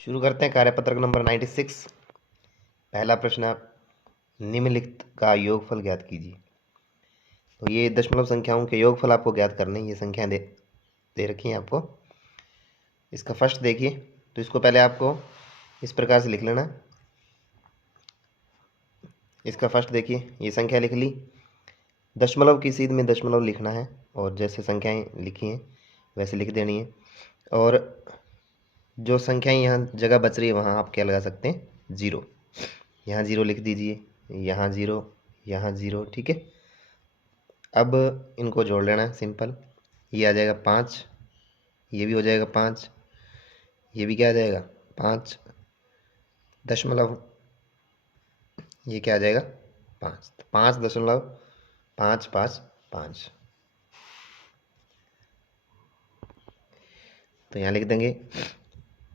शुरू करते हैं कार्यपत्रक नंबर 96। पहला प्रश्न है, निम्नलिखित का योगफल ज्ञात कीजिए। तो ये दशमलव संख्याओं के योगफल आपको ज्ञात करने हैं। ये संख्या दे रखी हैं आपको। इसका फर्स्ट देखिए, तो इसको पहले आपको इस प्रकार से लिख लेना। इसका फर्स्ट देखिए, ये संख्या लिख ली। दशमलव की सीध में दशमलव लिखना है और जैसे संख्याएं लिखी हैं वैसे लिख देनी है। और जो संख्याएं यहाँ जगह बच रही है वहाँ आप क्या लगा सकते हैं, जीरो। यहाँ जीरो लिख दीजिए, यहाँ जीरो, यहाँ जीरो। ठीक है, अब इनको जोड़ लेना है सिंपल। ये आ जाएगा 5, ये भी हो जाएगा 5, ये भी क्या आ जाएगा 5 दशमलव, ये क्या आ जाएगा 5। 5.555। तो यहाँ लिख देंगे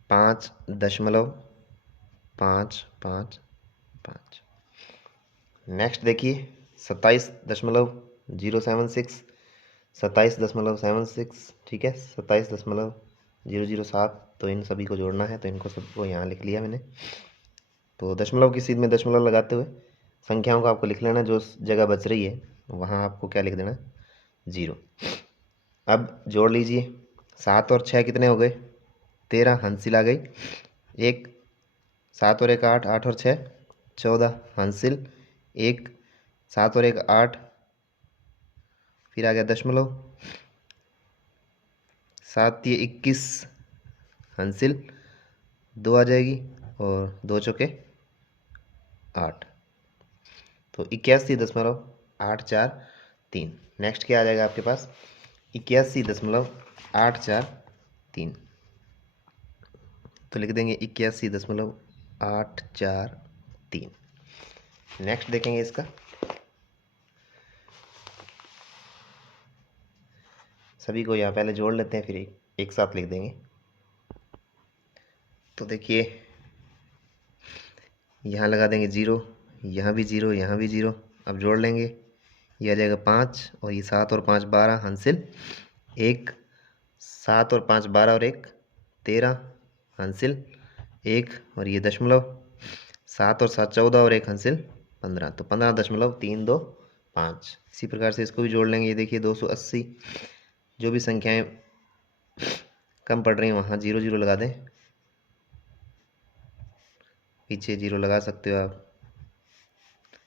5.555। नेक्स्ट देखिए 27.076, 27.76। ठीक है, 27.007। तो इन सभी को जोड़ना है, तो इनको सबको यहाँ लिख लिया मैंने। तो दशमलव की सीध में दशमलव लगाते हुए संख्याओं को आपको लिख लेना, जो जगह बच रही है वहाँ आपको क्या लिख देना, जीरो। अब जोड़ लीजिए, 7 और 6 कितने हो गए, 13। हंसिल आ गई एक, 7 और 1 8, 8 और 6 14। हंसिल एक, 7 और 1 8, फिर आ गया दशमलव, 7 ये 21। हंसिल 2 आ जाएगी और 2 चौके 8। तो 81.843। नेक्स्ट क्या आ जाएगा आपके पास, 81.843। तो लिख देंगे 81.843। नेक्स्ट देखेंगे इसका, सभी को यहाँ पहले जोड़ लेते हैं, फिर एक साथ लिख देंगे। तो देखिए यहाँ लगा देंगे जीरो, यहाँ भी जीरो, यहाँ भी जीरो। अब जोड़ लेंगे, ये आ जाएगा 5 और ये 7 और 5 12। हंसिल एक, 7 और 5 12 और 1 13। हंसिल एक और ये दशमलव, 7 और 7 14 और 1 हंसिल 15। तो 15.325। इसी प्रकार से इसको भी जोड़ लेंगे। ये देखिए 280। जो भी संख्याएं कम पड़ रही हैं वहाँ जीरो जीरो लगा दें, पीछे जीरो लगा सकते हो आप।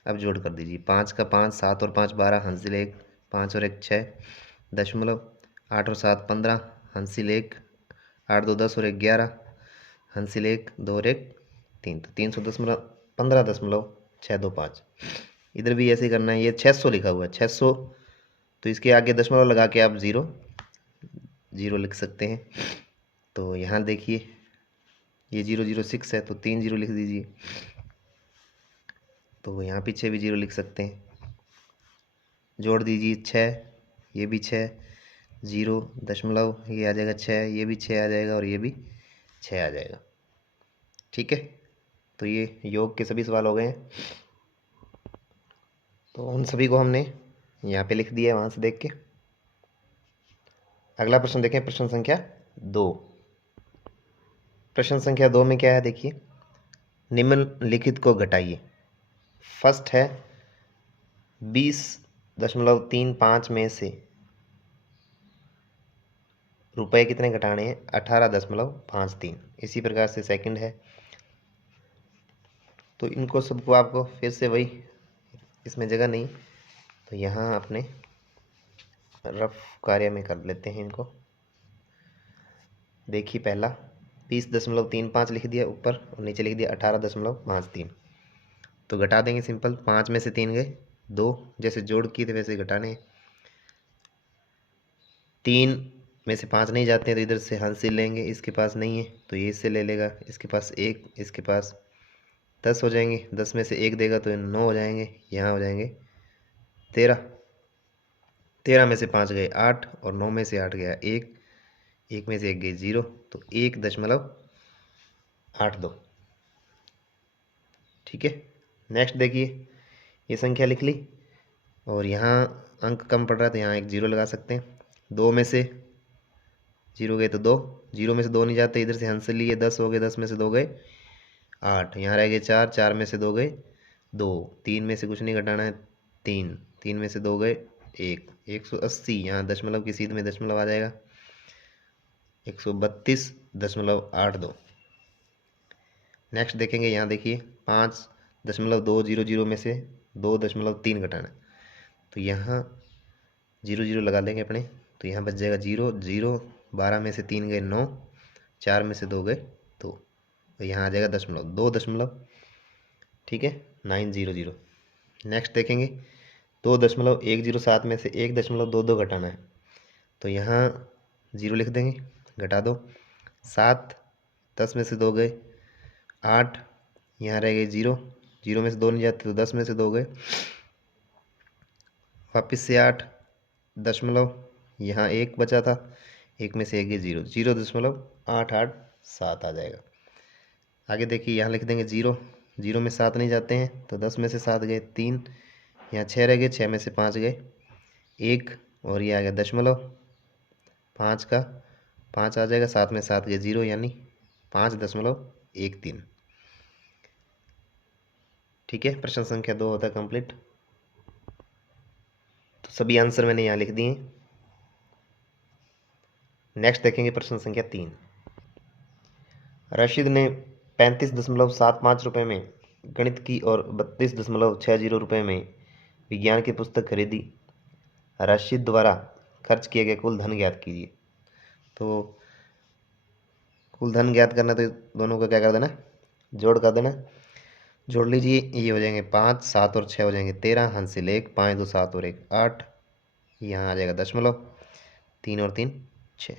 अब जोड़ कर दीजिए, 5 का 5, 7 और 5 12। हंसिल एक, 5 और 1 6 दशमलव, 8 और 7 15। हंसिल एक, 8 2 10 और 1 11। हंसिल एक, 2 और 1 3। तो 315.625। इधर भी ऐसे करना है। ये 600 लिखा हुआ है, 600। तो इसके आगे दशमलव लगा के आप जीरो जीरो लिख सकते हैं। तो यहाँ देखिए ये 006 है, तो 3 जीरो लिख दीजिए। तो यहाँ पीछे भी जीरो लिख सकते हैं। जोड़ दीजिए 6, ये भी 6, जीरो दशमलव, ये आ जाएगा 6, ये भी 6 आ जाएगा और ये भी 6 आ जाएगा। ठीक है, तो ये योग के सभी सवाल हो गए हैं। तो उन सभी को हमने यहाँ पे लिख दिया है वहाँ से देख के। अगला प्रश्न देखें, प्रश्न संख्या 2। प्रश्न संख्या 2 में क्या है देखिए, निम्नलिखित को घटाइए। फर्स्ट है 20.35 में से रुपए कितने घटाने हैं, 18.53। इसी प्रकार से सेकंड है। तो इनको सबको आपको फिर से वही, इसमें जगह नहीं तो यहाँ अपने रफ कार्य में कर लेते हैं इनको। देखिए पहला 20.35 लिख दिया ऊपर और नीचे लिख दिया 18.53। तो घटा देंगे सिंपल, 5 में से 3 गए, 2 जैसे जोड़ किए थे वैसे घटाने। 3 में से 5 नहीं जाते हैं तो इधर से हासिल लेंगे, इसके पास नहीं है तो ये इससे ले लेगा, इसके पास 1, इसके पास 10 हो जाएंगे। 10 में से 1 देगा तो 9 हो जाएंगे, यहाँ हो जाएंगे 13। 13 में से 5 गए 8 और 9 में से 8 गया 1, 1 में से 1 गई 0। तो 1.82। ठीक है, नेक्स्ट देखिए, ये संख्या लिख ली और यहाँ अंक कम पड़ रहा है तो यहाँ एक 0 लगा सकते हैं। 2 में से जीरो गए तो 2, जीरो में से 2 नहीं जाते, इधर से हंस लिए 10 हो गए, 10 में से 2 गए 8, यहाँ रह गए 4, 4 में से 2 गए 2, 3 में से कुछ नहीं घटाना है 3, 3 में से 2 गए 1, 180, यहाँ दशमलव की सीध में दशमलव आ जाएगा 132.82। नेक्स्ट देखेंगे, यहाँ देखिए 5.200 में से 2.3 घटाना, तो यहाँ 0 लगा लेंगे अपने, तो यहाँ बच जाएगा 0 0, 12 में से 3 गए 9, 4 में से 2 गए 2, तो यहाँ आ जाएगा दशमलव 2 दशमलव, ठीक है 900। नेक्स्ट देखेंगे 2.107 में से 1.22 घटाना है, तो यहाँ 0 लिख देंगे, घटा दो 7, 10 में से 2 गए 8, यहाँ रह गए 0, 0 में से 2 नहीं जाते तो 10 में से 2 गए, वापस से 8 दशमलव, यहाँ 1 बचा था, 1 में से 1 गए 0, 0.887 आ जाएगा। आगे देखिए यहाँ लिख देंगे 0, 0 में 7 नहीं जाते हैं तो 10 में से 7 गए 3, यहाँ 6 रह गए, 6 में से 5 गए 1, और ये आ गया दशमलव, 5 का 5 आ जाएगा, 7 में 7 गए 0, यानी 5.13। ठीक है, प्रश्न संख्या 2 होता है कंप्लीट। तो सभी आंसर मैंने यहाँ लिख दिए। नेक्स्ट देखेंगे प्रश्न संख्या 3। रशीद ने 35.75 रुपये में गणित की और 32.60 रुपये में विज्ञान की पुस्तक खरीदी। रशीद द्वारा खर्च किए गए कुल धन ज्ञात कीजिए। तो कुल धन ज्ञात करना, तो दोनों का क्या कर देना, जोड़ कर देना। जोड़ लीजिए, ये हो जाएंगे 5, 7 और 6 हो जाएंगे 13, हासिल 1, 5 2 7 और 1 8, यहाँ आ जाएगा दशमलव, 3 और 3 6,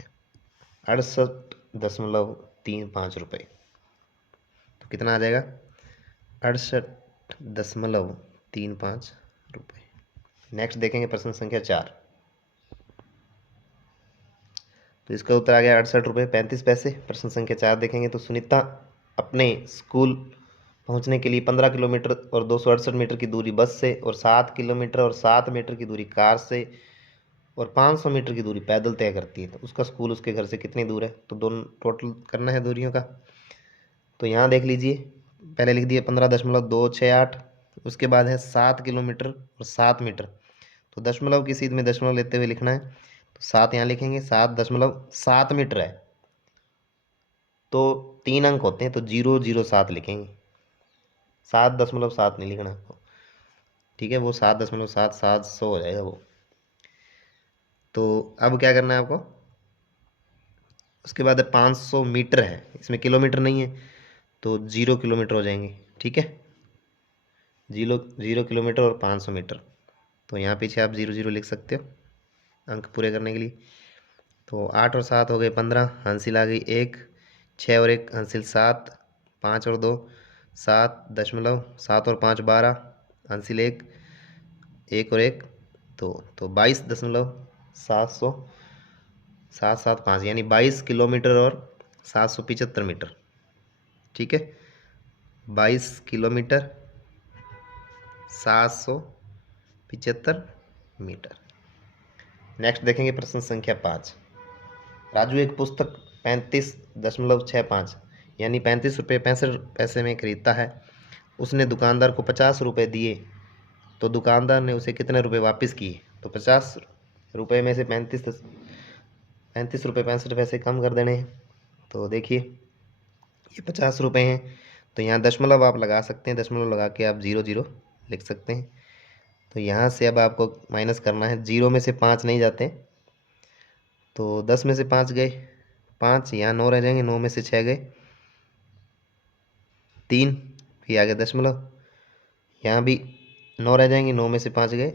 68.35 रुपये। तो कितना आ जाएगा, 68.35 रुपये। नेक्स्ट देखेंगे प्रश्न संख्या 4। तो इसका उत्तर आ गया 68 रुपये 35 पैसे। प्रश्न संख्या 4 देखेंगे तो सुनीता अपने स्कूल पहुंचने के लिए 15 किलोमीटर और 268 मीटर की दूरी बस से, और 7 किलोमीटर और 7 मीटर की दूरी कार से, और 500 मीटर की दूरी पैदल तय करती है। तो उसका स्कूल उसके घर से कितनी दूर है, तो दोनों टोटल करना है दूरियों का। तो यहाँ देख लीजिए, पहले लिख दिए 15.268, उसके बाद है 7 किलोमीटर और 7 मीटर, तो दशमलव की सीध में दशमलव लेते हुए लिखना है। तो 7 यहाँ लिखेंगे, 7.7 मीटर है, तो 3 अंक होते हैं, तो 007 लिखेंगे, 7.7 नहीं लिखना आपको, ठीक है, वो 7.7 हो जाएगा वो। तो अब क्या करना है आपको, उसके बाद 500 मीटर है, इसमें किलोमीटर नहीं है, तो 0 किलोमीटर हो जाएंगे, ठीक है, 0 किलोमीटर और 500 मीटर। तो यहाँ पीछे आप 0 लिख सकते हो अंक पूरे करने के लिए। तो 8 और 7 हो गए 15, हासिल आ गई 1, 6 और 1 हासिल 7, 5 और 2 7 दशमलव, 7 और 5 12, हासिल 1, 1 और 1 2, तो 22.775, यानी 22 किलोमीटर और 775 मीटर, ठीक है, 22 किलोमीटर 775 मीटर। नेक्स्ट देखेंगे प्रश्न संख्या 5। राजू एक पुस्तक 35.65 यानी 35 रुपये 65 पैसे में खरीदता है। उसने दुकानदार को 50 रुपये दिए, तो दुकानदार ने उसे कितने रुपए वापस किए। तो 50 रुपये में से 35 रुपये 65 पैसे कम कर देने हैं। तो देखिए ये 50 रुपये हैं, तो यहाँ दशमलव आप लगा सकते हैं, दशमलव लगा के आप 0 लिख सकते हैं। तो यहाँ से अब आपको माइनस करना है, 0 में से 5 नहीं जाते, तो 10 में से 5 गए 5, यहाँ 9 रह जाएंगे, 9 में से 6 गए 3, फिर आगे दशमलव, यहाँ भी 9 रह जाएंगे, 9 में से 5 गए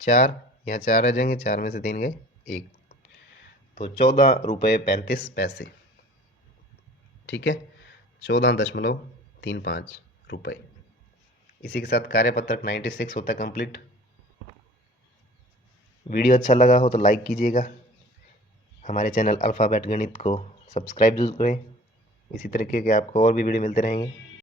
4, यहाँ 4 रह जाएंगे, 4 में से 3 गए 1, तो 14 रुपये 35 पैसे, ठीक है, 14.35 रुपये। इसी के साथ कार्यपत्रक 96 होता है कंप्लीट। वीडियो अच्छा लगा हो तो लाइक कीजिएगा, हमारे चैनल अल्फ़ाबेट गणित को सब्सक्राइब जरूर करें। इसी तरीके के आपको और भी वीडियो मिलते रहेंगे।